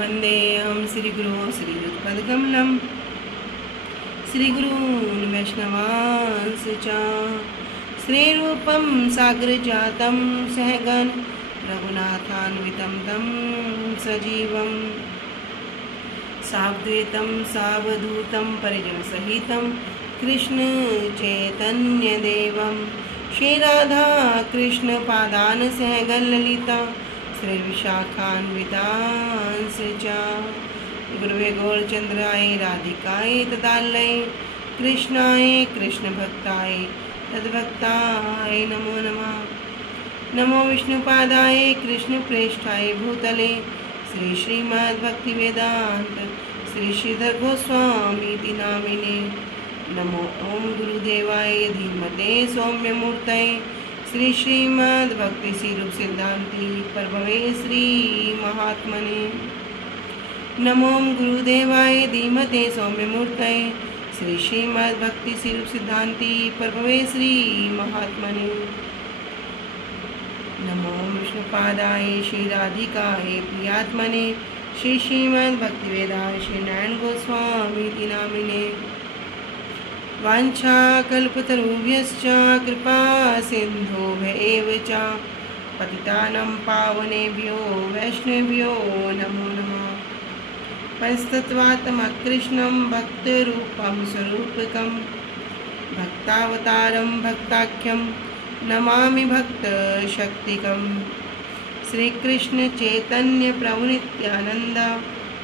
वन्देऽहं श्रीगुरो श्रीयुतपदकमलं श्रीगुरून् वैष्णवांश्च च श्रीरूपं साग्रजातं सहगण रघुनाथान्वितं तं सजीवं साद्वैतं सावधूतं परिजनसहितं कृष्णचैतन्यदेवं श्रीराधा कृष्णपादान् सहगण ललिता श्रीविशाखान्वितांश्च च गुरुवे गौरचन्द्राय राधिकाय तदालय कृष्णाय कृष्णभक्ताय तद्भक्ताय नमो नमः। नमो विष्णुपादाय कृष्णप्रेष्ठाय भूतले श्री श्रीमद्भक्तिवेदान्त श्री श्रीधर गोस्वामीति नामिने। नमो ओम गुरुदेवाय धीमते सौम्यमूर्तये श्री श्रीमद्भक्ति रूप सिद्धांति प्रभवे श्री महात्मने। नमो गुरुदेवाय धीमते सौम्यमूर्तये श्री श्रीमद्भक्ति रूप सिद्धांति प्रभवे श्री महात्मने। नमो विष्णुपादाय श्री राधिकाय प्रियात्मने श्री श्रीमद्भक्तिवेदांत श्री नारायण गोस्वामीति नामिने। वाञ्छाकल्पतरुभ्यश्च कृपा सिन्धुभ्येव च पतितानां पावनेभ्यो वैष्णवेभ्यो नमो नमः। पंचतत्त्वात्मकृष्णं भक्तरूपं स्वरूपकं भक्तावतारं भक्ताख्यं नमामि भक्तशक्तिकं। श्रीकृष्ण चैतन्य प्रभु नित्यानंद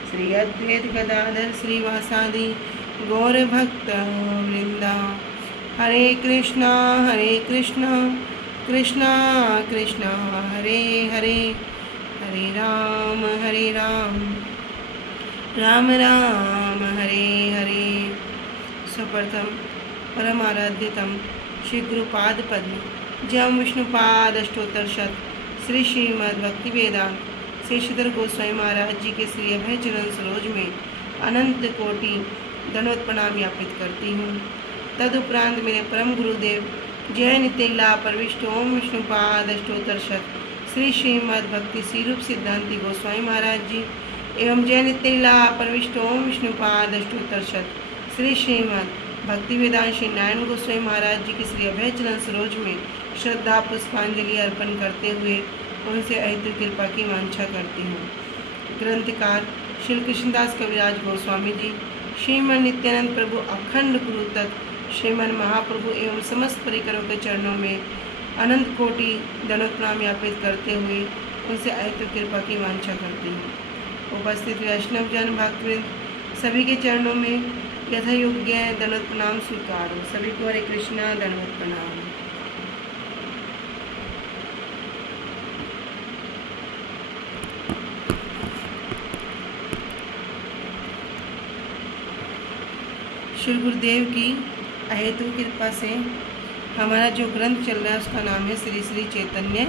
श्री अद्वैत गदाधर श्रीवासादि गौर भक्त वृंदा। हरे कृष्णा कृष्णा कृष्णा हरे हरे, हरे राम राम राम हरे हरे। सर्वप्रथम परम आराध्यतम श्री गुरुपाद पद्म जम विष्णुपाद अष्टोत्तर शत श्री श्रीमद्भक्ति वेदांत श्री श्रीधर गोस्वामी महाराज जी के श्री अभय चरण सरोज में अनंत कोटि दंडवत प्रणाम ज्ञापित करती हूँ। तदुपरांत मेरे परम गुरुदेव जय नित्यला परविष्ट ओम विष्णुपाद अष्टोत्तर शत श्री श्रीमद्भक्ति श्रीरूप सिद्धांति गोस्वामी महाराज जी एवं जय नित्यला परविष्ट ओम विष्णुपाद अष्टोत्तर शत श्री श्रीमद् भक्ति वेदांत श्री नारायण गोस्वामी महाराज जी के श्री अभय चरण सरोज में श्रद्धा पुष्पांजलि अर्पण करते हुए उनसे अहितु कृपा की वांछा करती हूँ। ग्रंथकार श्री कृष्णदास कविराज गोस्वामी जी, श्रीमन नित्यानंद प्रभु अखंड गुरु तक श्रीमन महाप्रभु एवं समस्त परिकरों के चरणों में अनंत कोटि दंडवत प्रणाम ज्ञापित करते हुए उनसे अहितु कृपा की वांछा करती हूँ। उपस्थित वैष्णव जन भक्तवृंद सभी के चरणों में यथा योग्य दंडवत प्रणाम स्वीकार हो। सभी को हरे कृष्णा दंडवत प्रणाम। श्री गुरुदेव की अहेतु कृपा से हमारा जो ग्रंथ चल रहा है उसका नाम है श्री श्री चैतन्य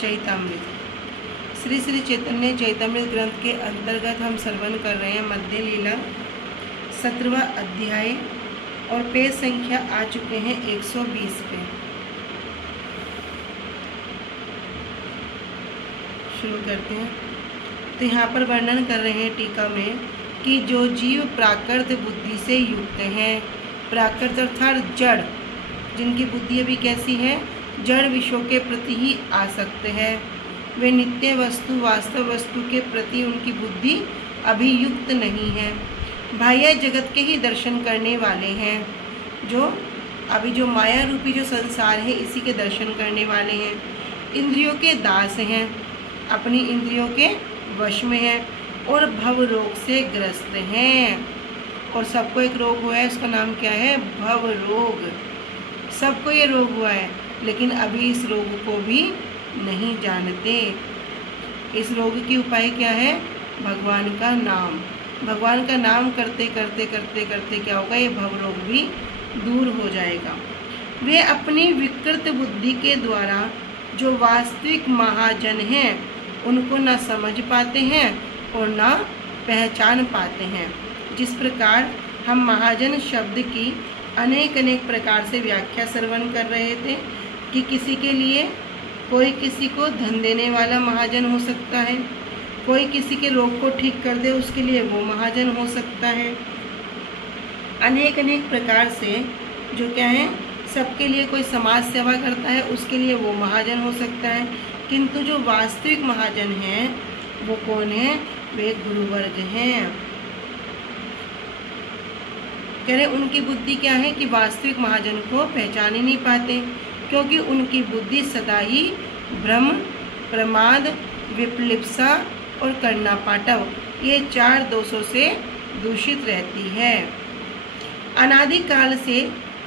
चैतामृत। श्री श्री चैतन्य चैतामृत ग्रंथ के अंतर्गत हम श्रवण कर रहे हैं मध्य लीला 17वां अध्याय और पेज संख्या आ चुके हैं 120 पे। शुरू करते हैं। तो यहाँ पर वर्णन कर रहे हैं टीका में कि जो जीव प्राकृत बुद्धि से युक्त हैं, प्राकृत अर्थात जड़, जिनकी बुद्धि अभी कैसी है, जड़ विषयों के प्रति ही आसक्त है, वे नित्य वस्तु वास्तव वस्तु के प्रति उनकी बुद्धि अभी युक्त नहीं है। बाह्य जगत के ही दर्शन करने वाले हैं, जो अभी जो माया रूपी जो संसार है इसी के दर्शन करने वाले हैं। इंद्रियों के दास हैं, अपनी इंद्रियों के वश में हैं और भव रोग से ग्रस्त हैं। और सबको एक रोग हुआ है, उसका नाम क्या है, भव रोग। सबको ये रोग हुआ है, लेकिन अभी इस रोग को भी नहीं जानते। इस रोग की उपाय क्या है, भगवान का नाम। भगवान का नाम करते करते करते करते क्या होगा, ये भव रोग भी दूर हो जाएगा। वे अपनी विकृत बुद्धि के द्वारा जो वास्तविक महाजन हैं उनको न समझ पाते हैं और न पहचान पाते हैं। जिस प्रकार हम महाजन शब्द की अनेक प्रकार से व्याख्या श्रवण कर रहे थे कि किसी के लिए कोई किसी को धन देने वाला महाजन हो सकता है, कोई किसी के रोग को ठीक कर दे उसके लिए वो महाजन हो सकता है। अनेक अनेक प्रकार से जो क्या है सबके लिए कोई समाज सेवा करता है उसके लिए वो महाजन हो सकता है। किंतु जो वास्तविक महाजन हैं वो कौन है? वे गुरुवर्ग हैं। कह रहे उनकी बुद्धि क्या है कि वास्तविक महाजन को पहचान ही नहीं पाते, क्योंकि उनकी बुद्धि सदा ही भ्रम, प्रमाद, विप्लिप्सा और कर्णापाटव ये 4 दोषों से दूषित रहती है। अनादिकाल से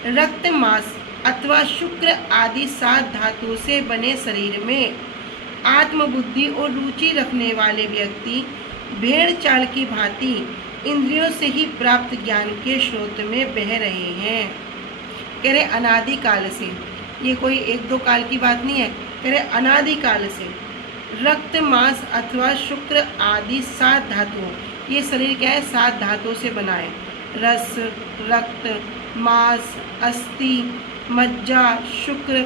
रक्त, मांस अथवा शुक्र आदि 7 धातुओं से बने शरीर में आत्मबुद्धि और रुचि रखने वाले व्यक्ति भेड़ चाल की भांति इंद्रियों से ही प्राप्त ज्ञान के स्रोत में बह रहे हैं। कह रहे अनादिकाल से, ये कोई 1-2 काल की बात नहीं है। कह रहे अनादिकाल से रक्त, मांस अथवा शुक्र आदि 7 धातुओं, ये शरीर क्या है 7 धातुओं से बना है। रस, रक्त, मांस, अस्थि, मज्जा, शुक्र,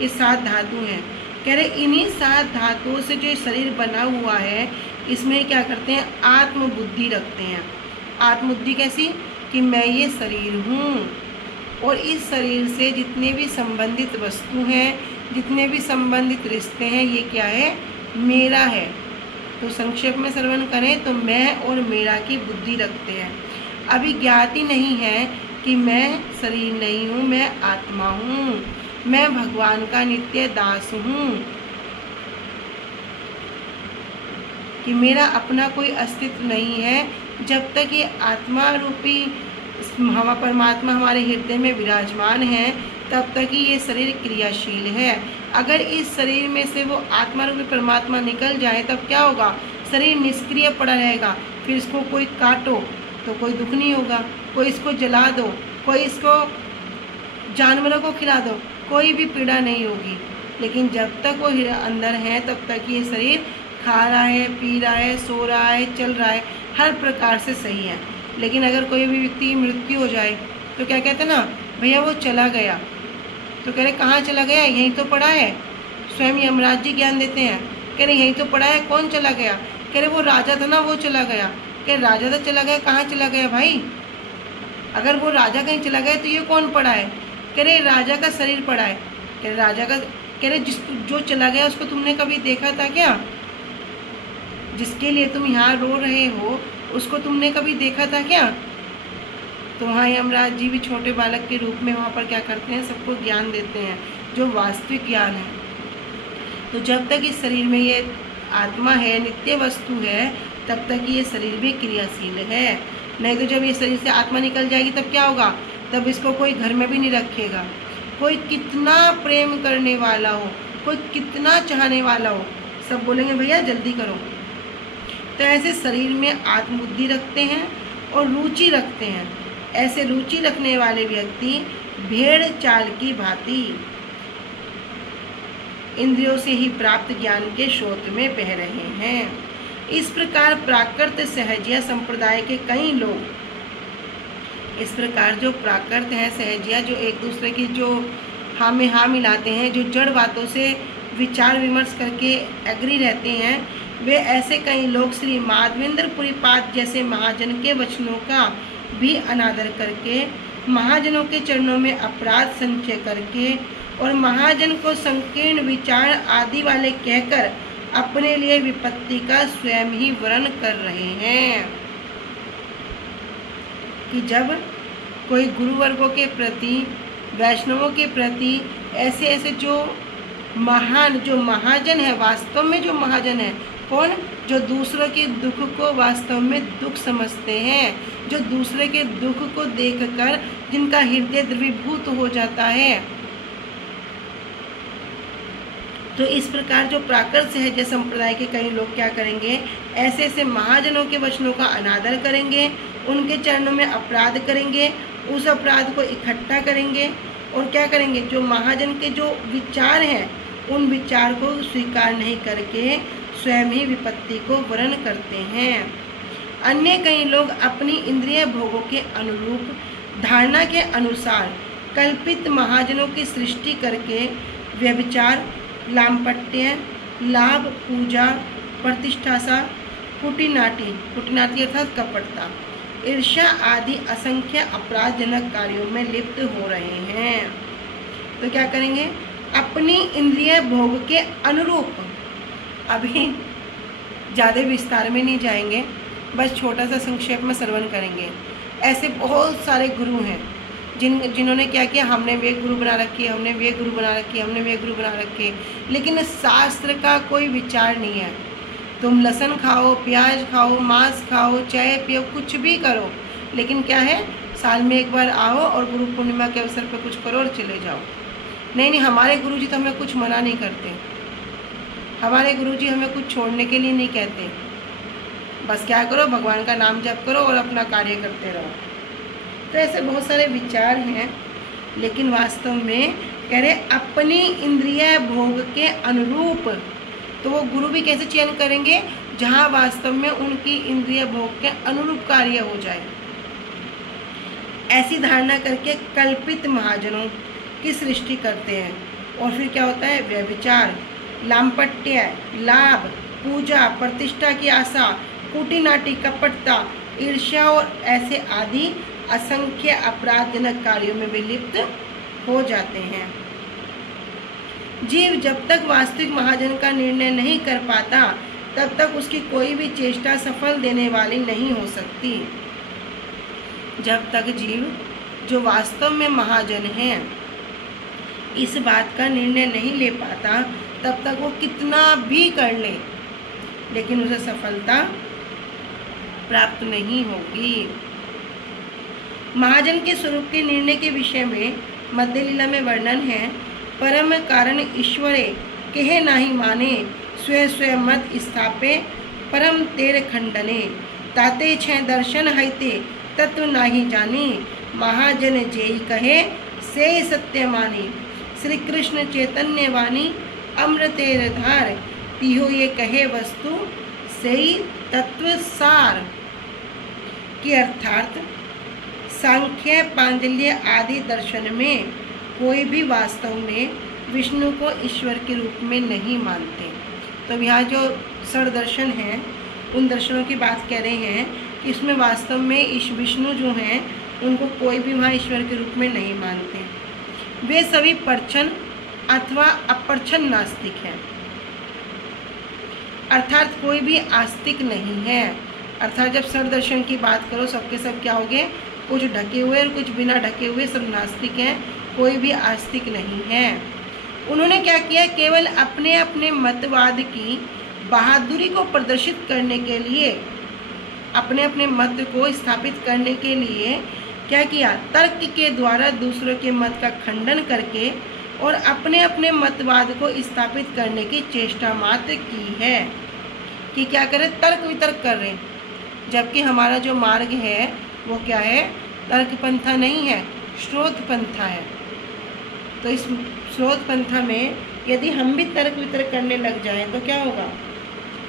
ये 7 धातु हैं। कह रहे इन्हीं 7 धातुओं से जो शरीर बना हुआ है इसमें क्या करते हैं? आत्मबुद्धि रखते हैं। आत्मबुद्धि कैसी? कि मैं ये शरीर हूँ और इस शरीर से जितने भी संबंधित वस्तु हैं, जितने भी संबंधित रिश्ते हैं, ये क्या है? मेरा है। तो संक्षेप में श्रवण करें तो मैं और मेरा की बुद्धि रखते हैं। अभी ज्ञात ही नहीं है कि मैं शरीर नहीं हूँ, मैं आत्मा हूँ, मैं भगवान का नित्य दास हूँ, कि मेरा अपना कोई अस्तित्व नहीं है। जब तक ये आत्मा रूपी हवा परमात्मा हमारे हृदय में विराजमान है तब तक ही ये शरीर क्रियाशील है। अगर इस शरीर में से वो आत्मा रूपी परमात्मा निकल जाए तब क्या होगा? शरीर निष्क्रिय पड़ा रहेगा। फिर इसको कोई काटो तो कोई दुख नहीं होगा, कोई इसको जला दो, कोई इसको जानवरों को खिला दो, कोई भी पीड़ा नहीं होगी। लेकिन जब तक वो अंदर है तब तक ये शरीर खा रहा है, पी रहा है, सो रहा है, चल रहा है, हर प्रकार से सही है। लेकिन अगर कोई भी व्यक्ति की मृत्यु हो जाए तो क्या कहते हैं ना, भैया वो चला गया। तो कह रहे कहाँ चला गया? यहीं तो पड़ा है। स्वयं यमराज जी ज्ञान देते हैं, कह रहे यहीं तो पड़ा है। कौन चला गया? कह रहे वो राजा था ना, वो चला गया। कह राजा तो चला गया, कहाँ चला गया भाई? अगर वो राजा कहीं चला गया तो ये कौन पड़ा है? कह रहे राजा का शरीर पड़ा है। कह रहे राजा का, कह रहे जो चला गया उसको तुमने कभी देखा था क्या? जिसके लिए तुम यहाँ रो रहे हो उसको तुमने कभी देखा था क्या? तो वहाँ यमराज जी भी छोटे बालक के रूप में वहाँ पर क्या करते हैं? सबको ज्ञान देते हैं, जो वास्तविक ज्ञान है। तो जब तक इस शरीर में ये आत्मा है, नित्य वस्तु है, तब तक ये शरीर भी क्रियाशील है। नहीं तो जब ये शरीर से आत्मा निकल जाएगी तब क्या होगा? तब इसको कोई घर में भी नहीं रखेगा। कोई कितना प्रेम करने वाला हो, कोई कितना चाहने वाला हो, सब बोलेंगे भैया जल्दी करो। तो ऐसे शरीर में आत्मबुद्धि रखते हैं और रुचि रखते हैं। ऐसे रुचि रखने वाले व्यक्ति भेड़ चाल की भांति इंद्रियों से ही प्राप्त ज्ञान के स्रोत में बह रहे हैं। इस प्रकार प्राकृत सहजिया संप्रदाय के कई लोग, इस प्रकार जो प्राकृत हैं सहजिया, जो एक दूसरे की जो हाँ में हाँ मिलाते हैं, जो जड़ बातों से विचार विमर्श करके एग्री रहते हैं, वे ऐसे कई लोग श्री माधवेंद्रपुरी पाद जैसे महाजन के वचनों का भी अनादर करके, महाजनों के चरणों में अपराध संचय करके और महाजन को संकीर्ण विचार आदि वाले कहकर अपने लिए विपत्ति का स्वयं ही वर्ण कर रहे हैं। कि जब कोई गुरुवर्गों के प्रति, वैष्णवों के प्रति ऐसे ऐसे जो महान, जो महाजन है, वास्तव में जो महाजन है कौन? जो दूसरों के दुख को वास्तव में दुख समझते हैं, जो दूसरे के दुख को देखकर जिनका हृदय द्रवीभूत हो जाता है। तो इस प्रकार जो प्राकृत सहज संप्रदाय के कई लोग क्या करेंगे? ऐसे ऐसे महाजनों के वचनों का अनादर करेंगे, उनके चरणों में अपराध करेंगे, उस अपराध को इकट्ठा करेंगे और क्या करेंगे? जो महाजन के जो विचार हैं उन विचार को स्वीकार नहीं करके स्वयं ही विपत्ति को वर्ण करते हैं। अन्य कई लोग अपनी इंद्रिय भोगों के अनुरूप धारणा के अनुसार कल्पित महाजनों की सृष्टि करके व्यभिचार, लामपट्य, लाभ, पूजा, प्रतिष्ठासा, कुटिनाटी, कुटिनाटी अर्थात कपटता, ईर्ष्या आदि असंख्य अपराधजनक कार्यों में लिप्त हो रहे हैं। तो क्या करेंगे? अपनी इंद्रिय भोग के अनुरूप, अभी ज़्यादा विस्तार में नहीं जाएंगे, बस छोटा सा संक्षेप में श्रवण करेंगे। ऐसे बहुत सारे गुरु हैं जिन्होंने क्या किया, हमने वे गुरु बना रखी है, हमने वे गुरु बना रखी है, हमने वे गुरु बना रखे, लेकिन शास्त्र का कोई विचार नहीं है। तुम लहसुन खाओ, प्याज खाओ, मांस खाओ, चाय पियो, कुछ भी करो, लेकिन क्या है, साल में एक बार आओ और गुरु पूर्णिमा के अवसर पर कुछ करो और चले जाओ। नहीं, हमारे गुरु जी तो हमें कुछ मना नहीं करते, हमारे गुरु जी हमें कुछ छोड़ने के लिए नहीं कहते। बस क्या करो, भगवान का नाम जप करो और अपना कार्य करते रहो। तो ऐसे बहुत सारे विचार हैं, लेकिन वास्तव में कह रहे अपनी इंद्रिय भोग के अनुरूप। तो वो गुरु भी कैसे चयन करेंगे? जहाँ वास्तव में उनकी इंद्रिय भोग के अनुरूप कार्य हो जाए। ऐसी धारणा करके कल्पित महाजनों की सृष्टि करते हैं, और फिर क्या होता है? व्यभिचार, लांपट्य, लाभ, पूजा, प्रतिष्ठा की आशा, कुटिनाटी, कपटता, ईर्ष्या और ऐसे आदि असंख्य अपराधजनक कार्यों में भी लिप्त हो जाते हैं। जीव जब तक वास्तविक महाजन का निर्णय नहीं कर पाता, तब तक उसकी कोई भी चेष्टा सफल देने वाली नहीं हो सकती। जब तक जीव जो वास्तव में महाजन है इस बात का निर्णय नहीं ले पाता, तब तक वो कितना भी कर ले, लेकिन उसे सफलता प्राप्त नहीं होगी। महाजन के स्वरूप के निर्णय के विषय में मध्य लीला में वर्णन है। परम कारण ईश्वरे कहे नाही माने, स्वयं स्वयं मत स्थापे परम तेर खंडने, ताते छह दर्शन हईते तत्व नाही जानी, महाजन जेई कहे से सत्य मानी, श्री कृष्ण चैतन्य वाणी अमृतेर धार, तिहो ये कहे वस्तु सही तत्व सार। कि अर्थात सांख्य, पांडल्य आदि दर्शन में कोई भी वास्तव में विष्णु को ईश्वर के रूप में नहीं मानते। तो यहाँ जो षड दर्शन हैं उन दर्शनों की बात कह रहे हैं कि इसमें वास्तव में विष्णु जो हैं उनको कोई भी वहाँ ईश्वर के रूप में नहीं मानते। वे सभी परछन अथवा अपरछन नास्तिक हैं, अर्थात कोई भी आस्तिक नहीं है। अर्थात जब षड दर्शन की बात करो, सबके सब क्या हो गए? कुछ ढके हुए और कुछ बिना ढके हुए, सब नास्तिक हैं, कोई भी आस्तिक नहीं है। उन्होंने क्या किया? केवल अपने अपने मतवाद की बहादुरी को प्रदर्शित करने के लिए, अपने अपने मत को स्थापित करने के लिए क्या किया? तर्क के द्वारा दूसरों के मत का खंडन करके और अपने अपने मतवाद को स्थापित करने की चेष्टा मात्र की है। कि क्या करें? तर्क वितर्क कर रहे हैं, जबकि हमारा जो मार्ग है वो क्या है? तर्क पंथा नहीं है, स्रोत पंथा है। तो इस स्रोत पंथा में यदि हम भी तर्क वितर्क करने लग जाएं तो क्या होगा?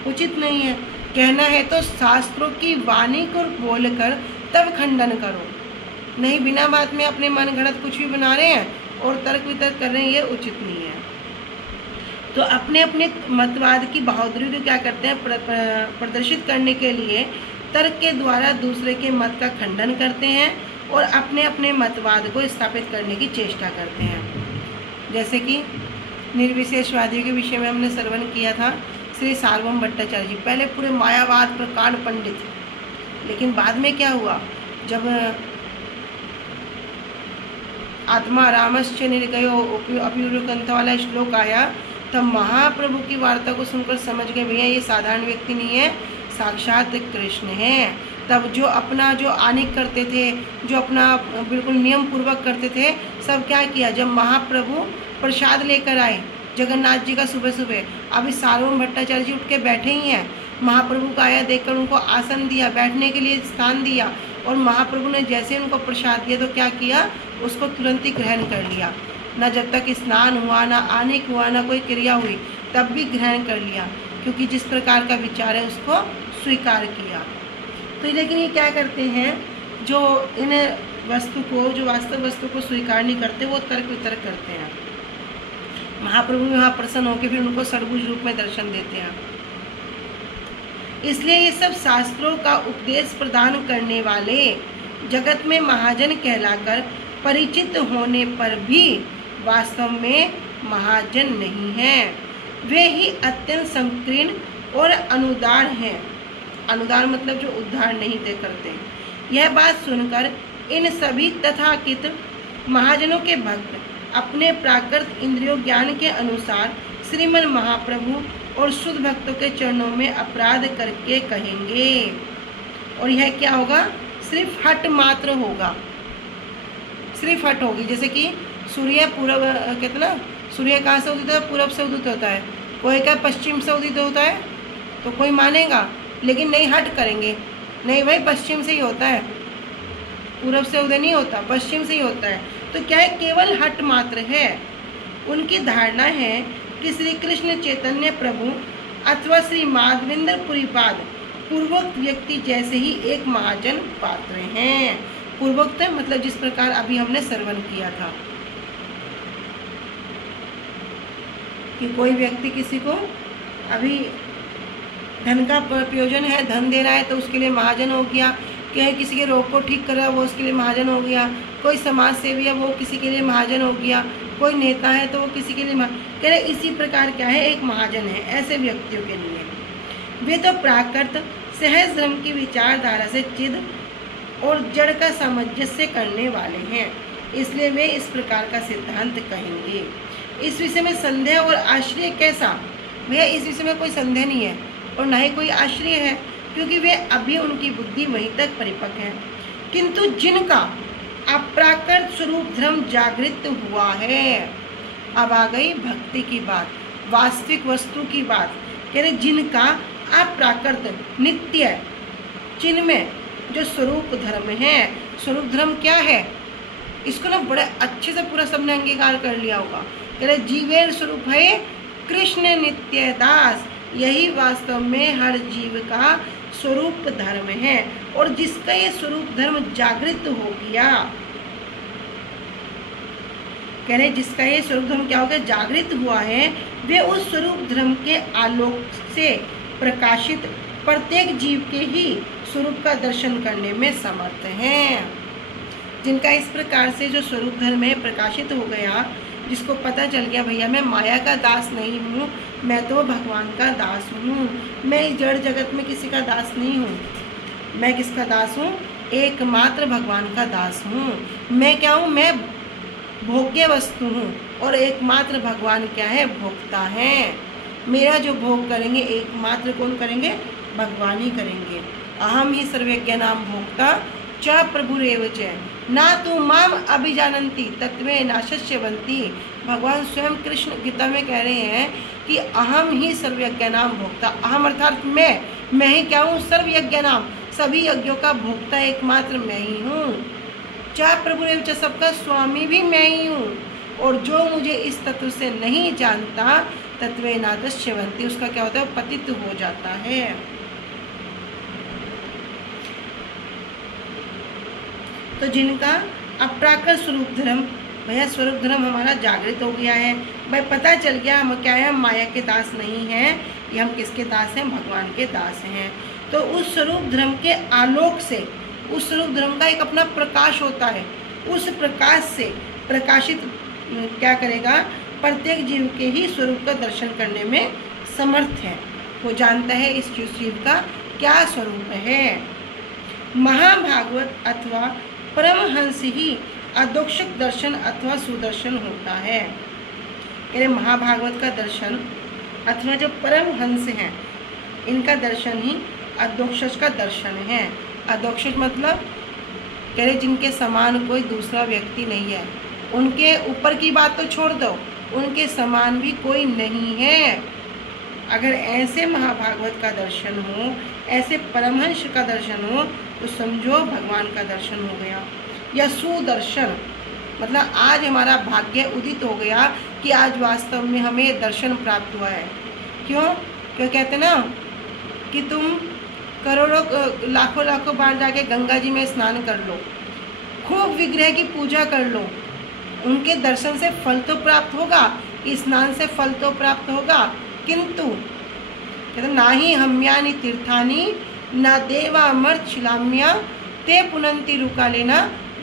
उचित नहीं है। कहना है तो शास्त्रों की वाणी को बोलकर तब खंडन करो, नहीं बिना बात में अपने मन गढ़ंत कुछ भी बना रहे हैं और तर्क वितर्क कर रहे हैं, ये उचित नहीं है। तो अपने अपने मतवाद की बहादुरी को क्या करते हैं? प्रदर्शित करने के लिए तर्क के द्वारा दूसरे के मत का खंडन करते हैं और अपने अपने मतवाद को स्थापित करने की चेष्टा करते हैं। जैसे कि निर्विशेषवादियों के विषय में हमने श्रवण किया था, श्री सार्वभौम भट्टाचार्य जी पहले पूरे मायावाद प्रकांड पंडित, लेकिन बाद में क्या हुआ? जब आत्मा रामश्च निर्गयो अप्युरुकंथ वाला श्लोक आया, तब महाप्रभु की वार्ता को सुनकर समझ गए भैया ये साधारण व्यक्ति नहीं है, साक्षात कृष्ण है। तब जो अपना जो आनिक करते थे, जो अपना बिल्कुल नियम पूर्वक करते थे, सब क्या किया? जब महाप्रभु प्रसाद लेकर आए जगन्नाथ जी का सुबह सुबह, अभी सार्वभौम भट्टाचार्य जी उठ के बैठे ही हैं, महाप्रभु का आया देखकर उनको आसन दिया, बैठने के लिए स्थान दिया, और महाप्रभु ने जैसे उनको प्रसाद दिया तो क्या किया? उसको तुरंत ही ग्रहण कर लिया। न जब तक स्नान हुआ, ना आनिक हुआ, ना कोई क्रिया हुई, तब भी ग्रहण कर लिया, क्योंकि जिस प्रकार का विचार है उसको स्वीकार किया। तो लेकिन ये क्या करते हैं? जो इन वस्तु को, जो वास्तव वस्तु को स्वीकार नहीं करते, वो तर्क वितर्क करते हैं। महाप्रभु वहाँ प्रसन्न होकर फिर उनको षड्भुज रूप में दर्शन देते हैं। इसलिए ये सब शास्त्रों का उपदेश प्रदान करने वाले जगत में महाजन कहलाकर परिचित होने पर भी वास्तव में महाजन नहीं हैं। वे ही अत्यंत संकीर्ण और अनुदार हैं। अनुदार मतलब जो उद्धार नहीं दे करते। यह बात सुनकर इन सभी तथाकथित महाजनों के भक्त अपने प्राकृत इंद्रियों ज्ञान के अनुसार श्रीमन महाप्रभु और शुद्ध भक्तों के चरणों में अपराध करके कहेंगे। और यह क्या होगा? सिर्फ हट मात्र होगा, सिर्फ हट होगी। जैसे कि सूर्य पूर्व कितना, सूर्य कहाँ से उदित होता है? पूरब से उदित होता है। कोई क्या पश्चिम से उदित होता है? तो कोई मानेगा, लेकिन नहीं, हट करेंगे, नहीं भाई पश्चिम से ही होता है, पूरब से उदय नहीं होता, पश्चिम से ही होता है। तो क्या है? केवल हट मात्र है। उनकी धारणा है कि श्री कृष्ण चैतन्य प्रभु अथवा श्री माधवेंद्र पुरीपाद पूर्वोक्त व्यक्ति जैसे ही एक महाजन पात्र हैं। पूर्वोक्त मतलब जिस प्रकार अभी हमने श्रवण किया था कि कोई व्यक्ति किसी को अभी धन का प्रयोजन है, धन दे रहा है तो उसके लिए महाजन हो गया। क्या है? किसी के रोग को ठीक कर रहा है वो उसके लिए महाजन हो गया। कोई समाज सेवी है वो किसी के लिए महाजन हो गया। कोई नेता है तो वो किसी के लिए कह रहे इसी प्रकार क्या है? एक महाजन है ऐसे व्यक्तियों के लिए। वे तो प्राकृत सहज धर्म की विचारधारा से चिद और जड़ का सामंजस्य करने वाले हैं, इसलिए वे इस प्रकार का सिद्धांत कहेंगे। इस विषय में संदेह और आश्चर्य कैसा? भैया इस विषय में कोई संदेह नहीं है और ना ही कोई आश्चर्य है, क्योंकि वे अभी उनकी बुद्धि वहीं तक परिपक्व है। किंतु जिनका अप्राकृत स्वरूप धर्म जागृत हुआ है, अब आ गई भक्ति की बात, वास्तविक वस्तु की बात। कह रहे जिनका अप्राकृत नित्य चिन्मय जो स्वरूप धर्म है। स्वरूप धर्म क्या है? इसको ना बड़े अच्छे से पूरा सबने अंगीकार कर लिया होगा। कह रहे जीवेर स्वरूप है कृष्ण नित्य दास, यही वास्तव में हर जीव का स्वरूप धर्म है। और जिसका ये स्वरूप धर्म जागृत हो गया, कह रहे जिसका ये स्वरूप धर्म क्या हो गया? जागृत हुआ है, वे उस स्वरूप धर्म के आलोक से प्रकाशित प्रत्येक जीव के ही स्वरूप का दर्शन करने में समर्थ हैं। जिनका इस प्रकार से जो स्वरूप धर्म है प्रकाशित हो गया, जिसको पता चल गया भैया मैं माया का दास नहीं हूँ, मैं तो भगवान का दास हूँ, मैं इस जड़ जगत में किसी का दास नहीं हूँ। मैं किसका दास हूँ? एकमात्र भगवान का दास हूँ। मैं क्या हूँ? मैं भोग्य वस्तु हूँ और एकमात्र भगवान क्या है? भोक्ता है। मेरा जो भोग करेंगे एकमात्र कौन करेंगे? भगवान ही करेंगे। अहम ही सर्वज्ञ नाम भोक्ता च प्रभुरेव च ना तू माम अभिजानंती तत्वे नाशस्यवंती। भगवान स्वयं कृष्ण गीता में कह रहे हैं कि अहम ही सर्वयज्ञ नाम भोक्ता। अहम अर्थात मैं ही क्या हूँ? सर्वयज्ञ नाम, सभी यज्ञों का भोक्ता एकमात्र मैं ही हूँ। चाहे प्रभुरेव च, सबका स्वामी भी मैं ही हूँ। और जो मुझे इस तत्व से नहीं जानता तत्वे नादस्यवंती, उसका क्या होता है? पतित हो जाता है। तो जिनका अप्राकृत स्वरूप धर्म, भैया स्वरूप धर्म हमारा जागृत हो गया है, भाई पता चल गया हम क्या है? हम माया के दास नहीं हैं, ये हम किसके दास हैं? भगवान के दास हैं। तो उस स्वरूप धर्म के आलोक से, उस स्वरूप धर्म का एक अपना प्रकाश होता है, उस प्रकाश से प्रकाशित क्या करेगा? प्रत्येक जीव के ही स्वरूप का दर्शन करने में समर्थ है। वो जानता है इस जीव का क्या स्वरूप है। महाभागवत अथवा परमहंस ही अदोक्षक दर्शन अथवा सुदर्शन होता है। कह रहे महाभागवत का दर्शन अथवा जो परमहंस हैं इनका दर्शन ही अदोक्षक का दर्शन है। अदोक्षक मतलब कह रहे जिनके समान कोई दूसरा व्यक्ति नहीं है। उनके ऊपर की बात तो छोड़ दो, उनके समान भी कोई नहीं है। अगर ऐसे महाभागवत का दर्शन हो, ऐसे परमहंस का दर्शन हो, तो समझो भगवान का दर्शन हो गया। या सुदर्शन मतलब आज हमारा भाग्य उदित हो गया कि आज वास्तव में हमें दर्शन प्राप्त हुआ है। क्यों कहते ना कि तुम करोड़ों लाखों बार जाके गंगा जी में स्नान कर लो, खूब विग्रह की पूजा कर लो, उनके दर्शन से फल तो प्राप्त होगा, स्नान से फल तो प्राप्त होगा, किंतु कहते ना ही हम्यानि तीर्थानि न देवा मर्त शिलाम्या ते पुनंती रुका लेना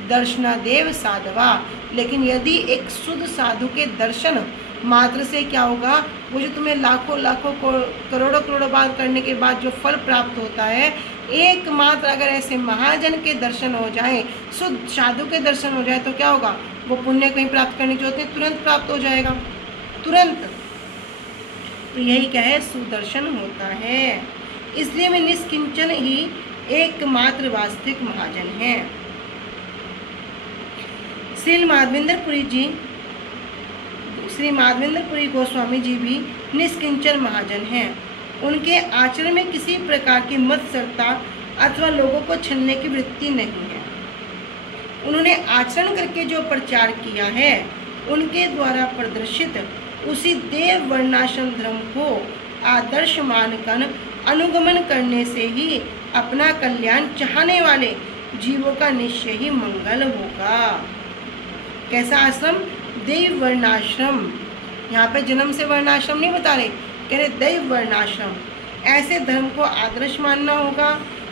दर्शना देव साधवा। लेकिन यदि एक शुद्ध साधु के दर्शन मात्र से क्या होगा, वो जो तुम्हें लाखों लाखों करोड़ों करोड़ों बार करने के बाद जो फल प्राप्त होता है, एकमात्र अगर ऐसे महाजन के दर्शन हो जाए, शुद्ध साधु के दर्शन हो जाए तो क्या होगा, वो पुण्य कहीं प्राप्त करने जो होते हैं तुरंत प्राप्त हो जाएगा, तुरंत। तो यही क्या है, सुदर्शन होता है। इसलिए वे निष्किंचन ही एकमात्र वास्तविक महाजन है। श्री माधवेंद्रपुरी गोस्वामी जी भी निष्किंचन महाजन हैं। उनके आचरण में किसी प्रकार की मत्सरता अथवा लोगों को छलने की वृत्ति नहीं है। उन्होंने आचरण करके जो प्रचार किया है, उनके द्वारा प्रदर्शित उसी देव वर्णाश्रम धर्म को आदर्श मानकर अनुगमन करने से ही अपना कल्याण चाहने वाले जीवों का निश्चय ही मंगल होगा। कैसा आश्रम, देव वर्णाश्रम। यहाँ पे जन्म से वर्णाश्रम नहीं बता रहे, कह रहे दैव वर्णाश्रम। ऐसे धर्म को आदर्श मानना होगा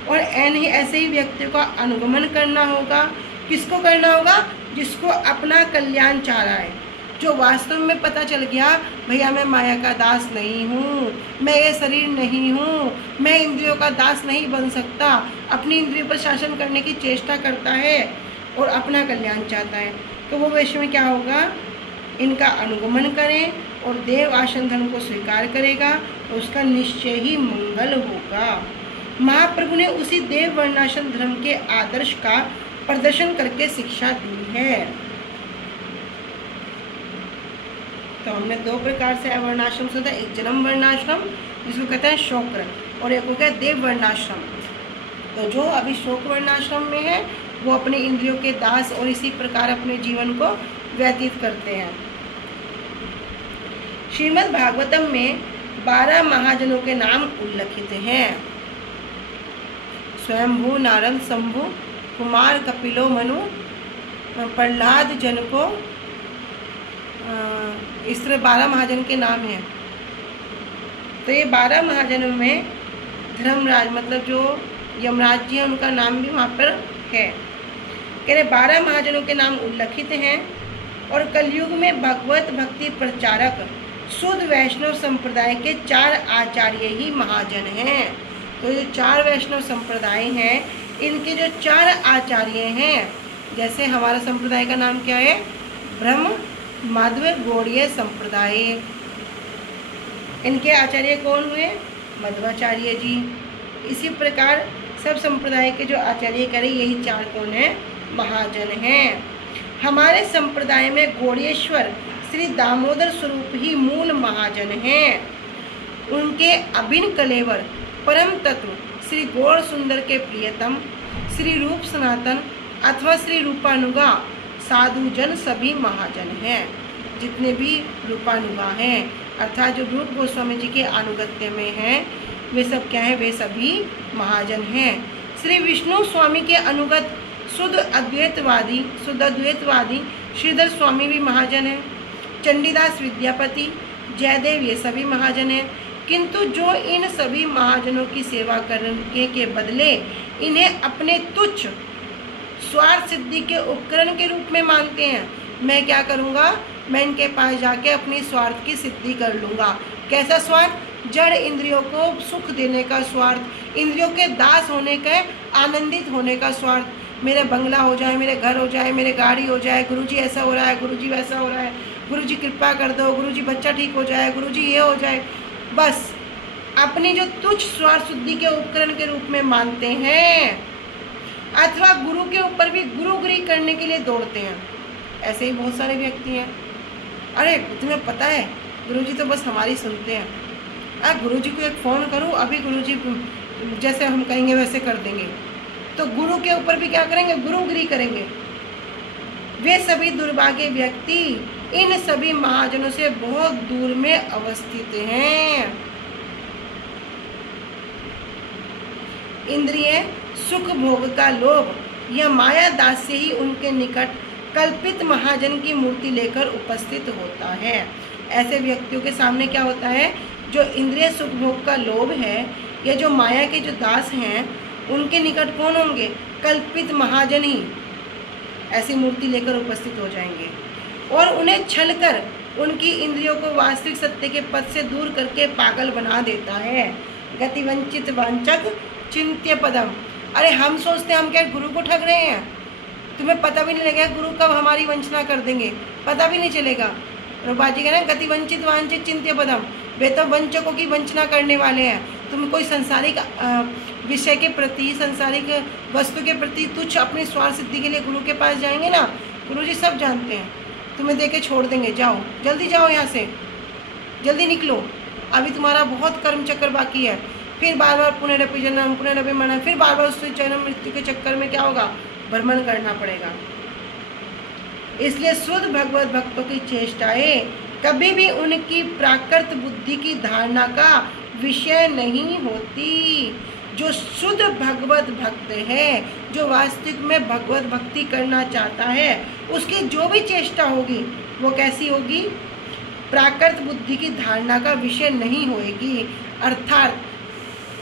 और ऐसे ही व्यक्तियों का अनुगमन करना होगा। किसको करना होगा, जिसको अपना कल्याण चाह रहा है, जो वास्तव में पता चल गया भैया मैं माया का दास नहीं हूँ, मैं ये शरीर नहीं हूँ, मैं इंद्रियों का दास नहीं बन सकता, अपनी इंद्रियों पर शासन करने की चेष्टा करता है और अपना कल्याण चाहता है, तो वो वैश्य में क्या होगा, इनका अनुगमन करें और देव आसन धर्म को स्वीकार करेगा तो उसका निश्चय ही मंगल होगा। महाप्रभु ने उसी देव वर्णाश्रम धर्म के आदर्श का प्रदर्शन करके शिक्षा दी है। तो हमने दो प्रकार से वर्णाश्रम सुना, एक जन्म वर्णाश्रम जिसको कहते हैं शोक्र, और एक हो गया देव वर्णाश्रम। तो जो अभी शोक वर्णाश्रम में है वो अपने इंद्रियों के दास और इसी प्रकार अपने जीवन को व्यतीत करते हैं। श्रीमद् भागवतम में 12 महाजनों के नाम उल्लेखित हैं। स्वयंभू, नारद, शंभु, कुमार, कपिलो, मनु, प्रहलाद, जनको, इस तरह 12 महाजन के नाम हैं। तो ये 12 महाजनों में धर्मराज मतलब जो यमराज जी हैं उनका नाम भी वहाँ पर है। कह रहे 12 महाजनों के नाम उल्लेखित हैं और कलयुग में भगवत भक्ति प्रचारक शुद्ध वैष्णव संप्रदाय के 4 आचार्य ही महाजन हैं। तो ये 4 वैष्णव संप्रदाय हैं, इनके जो 4 आचार्य हैं, जैसे हमारा संप्रदाय का नाम क्या है, ब्रह्म माध्व गौड़ीय संप्रदाय, इनके आचार्य कौन हुए, मध्वाचार्य जी। इसी प्रकार सब संप्रदाय के जो आचार्य करें यही 4 कौन है, महाजन हैं। हमारे संप्रदाय में गौड़ीश्वर श्री दामोदर स्वरूप ही मूल महाजन हैं। उनके अभिन्न कलेवर परम तत्व श्री गौड़ सुंदर के प्रियतम श्री रूप सनातन अथवा श्री रूपानुगा साधुजन सभी महाजन हैं। जितने भी रूपानुगा हैं अर्थात जो रूप गोस्वामी जी के अनुगत्य में हैं वे सब क्या है, वे सभी महाजन हैं। श्री विष्णु स्वामी के अनुगत शुद्ध अद्वैतवादी श्रीधर स्वामी भी महाजन हैं। चंडीदास विद्यापति, जयदेव ये सभी महाजन हैं। किंतु जो इन सभी महाजनों की सेवा करने के बदले इन्हें अपने तुच्छ स्वार्थ सिद्धि के उपकरण के रूप में मानते हैं, मैं क्या करूँगा, मैं इनके पास जाके अपनी स्वार्थ की सिद्धि कर लूँगा। कैसा स्वार्थ, जड़ इंद्रियों को सुख देने का स्वार्थ, इंद्रियों के दास होने का, आनंदित होने का स्वार्थ। मेरे बंगला हो जाए, मेरे घर हो जाए, मेरे गाड़ी हो जाए, गुरुजी ऐसा हो रहा है, गुरुजी वैसा हो रहा है, गुरुजी कृपा कर दो, गुरुजी बच्चा ठीक हो जाए, गुरुजी ये हो जाए, बस अपनी जो तुच्छ स्वार्थ शुद्धि के उपकरण के रूप में मानते हैं। अथवा गुरु के ऊपर भी गुरुगिरी करने के लिए दौड़ते हैं। ऐसे ही बहुत सारे व्यक्ति हैं, अरे तुम्हें पता है गुरुजी तो बस हमारी सुनते हैं, अरे गुरुजी को एक फ़ोन करूँ अभी गुरुजी जैसे हम कहेंगे वैसे कर देंगे। तो गुरु के ऊपर भी क्या करेंगे, गुरुगिरी करेंगे। वे सभी दुर्भाग्य व्यक्ति इन सभी महाजनों से बहुत दूर में अवस्थित हैं। इंद्रिय सुख भोग का लोभ या माया दास से ही उनके निकट कल्पित महाजन की मूर्ति लेकर उपस्थित होता है। ऐसे व्यक्तियों के सामने क्या होता है, जो इंद्रिय सुख भोग का लोभ है या जो माया के जो दास हैं, उनके निकट कौन होंगे? कल्पित महाजन ही ऐसी मूर्ति लेकर उपस्थित हो जाएंगे और उन्हें छल कर उनकी इंद्रियों को वास्तविक सत्य के पद से दूर करके पागल बना देता है। गतिवंचित वांचक चिंत्य पदम। अरे हम सोचते हैं हम क्या गुरु को ठग रहे हैं, तुम्हें पता भी नहीं लगेगा गुरु कब हमारी वंचना कर देंगे, पता भी नहीं चलेगा। प्रभुपाद कह रहे हैं गतिवंचित वांछित चिंत्य पदम, वे तो वंचकों की वंचना करने वाले हैं। तुम कोई संसारिक विषय के प्रति, सांसारिक वस्तु के प्रति तुच्छ अपनी स्वार्थ सिद्धि के लिए गुरु के पास जाएंगे ना, गुरु जी सब जानते हैं, तुम्हें दे के छोड़ देंगे। जाओ जल्दी जाओ यहाँ से, जल्दी निकलो, अभी तुम्हारा बहुत कर्म चक्कर बाकी है। फिर बार बार पुनरपि जन्म पुनरपि मरण, फिर बार बार उस जन्म मृत्यु के चक्कर में क्या होगा? भ्रमण करना पड़ेगा। इसलिए शुद्ध भगवत भक्तों की चेष्टाएं कभी भी उनकी प्राकृत बुद्धि की धारणा का विषय नहीं होती। जो शुद्ध भगवत भक्त है, जो वास्तविक में भगवत भक्ति करना चाहता है, उसकी जो भी चेष्टा होगी वो कैसी होगी? प्राकृत बुद्धि की धारणा का विषय नहीं होएगी। अर्थात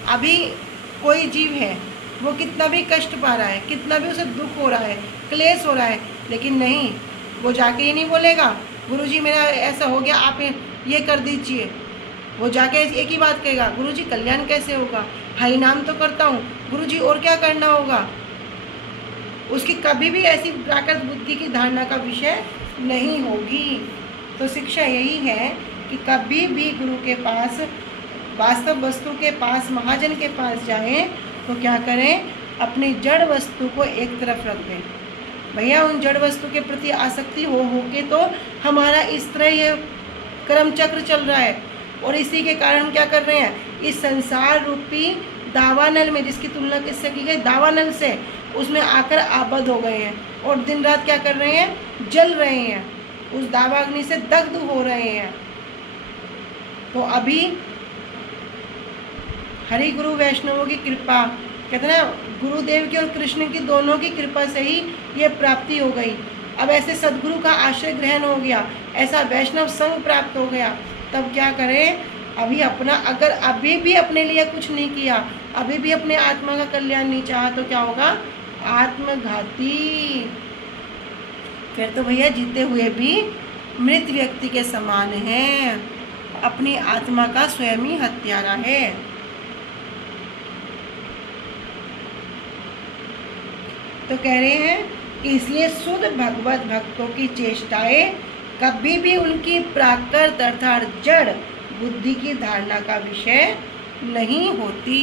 अभी कोई जीव है, वो कितना भी कष्ट पा रहा है, कितना भी उसे दुख हो रहा है, क्लेश हो रहा है, लेकिन नहीं, वो जाके ये नहीं बोलेगा गुरुजी मेरा ऐसा हो गया, आप ये कर दीजिए। वो जाके एक ही बात कहेगा, गुरुजी कल्याण कैसे होगा? हरि नाम तो करता हूँ गुरुजी, और क्या करना होगा? उसकी कभी भी ऐसी प्राकृत बुद्धि की धारणा का विषय नहीं होगी। तो शिक्षा यही है कि कभी भी गुरु के पास, वास्तव वस्तु के पास, महाजन के पास जाएं तो क्या करें? अपनी जड़ वस्तु को एक तरफ रख दें। भैया उन जड़ वस्तु के प्रति आसक्ति हो के तो हमारा इस तरह ये कर्म चक्र चल रहा है, और इसी के कारण हम क्या कर रहे हैं? इस संसार रूपी दावानल में, जिसकी तुलना किससे की गई? दावानल से, उसमें आकर आबद्ध हो गए हैं और दिन रात क्या कर रहे हैं? जल रहे हैं, उस दावाग्नि से दग्ध हो रहे हैं। तो अभी हरि गुरु वैष्णवों की कृपा, कहते हैं ना, गुरुदेव की और कृष्ण की दोनों की कृपा से ही ये प्राप्ति हो गई। अब ऐसे सदगुरु का आश्रय ग्रहण हो गया, ऐसा वैष्णव संग प्राप्त हो गया, तब क्या करें? अभी अपना, अगर अभी भी अपने लिए कुछ नहीं किया, अभी भी अपने आत्मा का कल्याण नहीं चाहा, तो क्या होगा? आत्मघाती। फिर तो भैया जीते हुए भी मृत व्यक्ति के समान है, अपनी आत्मा का स्वयं ही हत्यारा है। तो कह रहे हैं कि इसलिए शुद्ध भगवत भक्तों की चेष्टाएं कभी भी उनकी प्राकृत अर्थात जड़ बुद्धि की धारणा का विषय नहीं होती।